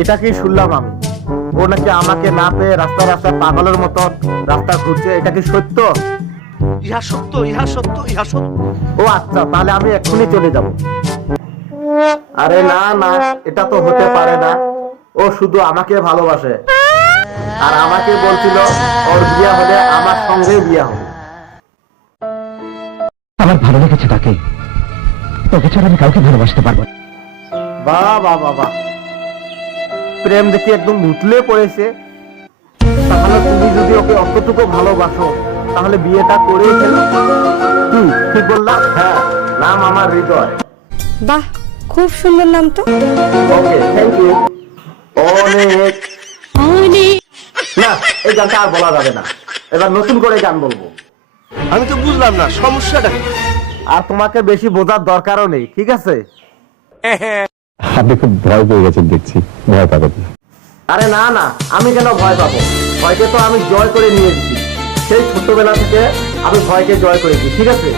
এটা কি শুনলাম আমি, ও নাকি আমাকে না পেয়ে রাস্তায় রাস্তায় পাগলের মতো রাস্তা ঘুরছে, এটা কি সত্য? ইহা সত্য, ইহা সত্য, ইহা সত্য। ও আচ্ছা, তাহলে আমি এক্ষুনি চলে যাব। আরে না না, এটা তো হতে পারে না। ও শুধু আমাকে ভালোবাসে, আর আমাকে বলছিল ওর বিয়ে হলে আমার সঙ্গে বিয়ে হবে। আমার ভালো লেগেছে তাকে, তোকে ছাড়া আমি কাউকে ভালোবাসতে পারবো না। বাহ বাহ বাহ বাহ, প্রেম দেখি একদম মুতলে পড়েছে। তাহলে তুমি যদি ওকে অতটুকু ভালোবাসো তাহলে বিয়েটা করেই ফেলো। কি ঠিক বললাম? হ্যাঁ, নাম আমার হৃদয়। বাহ, খুব সুন্দর নাম তো। ওকে, থ্যাংক ইউ। অনেক না, এই গানটা আর বলা যাবে না, এবার নতুন করে গান বলবো। আমি তো বুঝলাম না সমস্যাটা কি। আর তোমাকে বেশি বোঝার দরকারও নেই, ঠিক আছে? আপনি খুব ভয় পেয়ে গেছেন দেখছি, ভয় পাবেন না। আরে না না, আমি কেন ভয় পাবো? ভয়কে তো আমি জয় করে নিয়েছি। সেই ছোটবেলা থেকে আমি ভয়কে জয় করেছি, ঠিক আছে?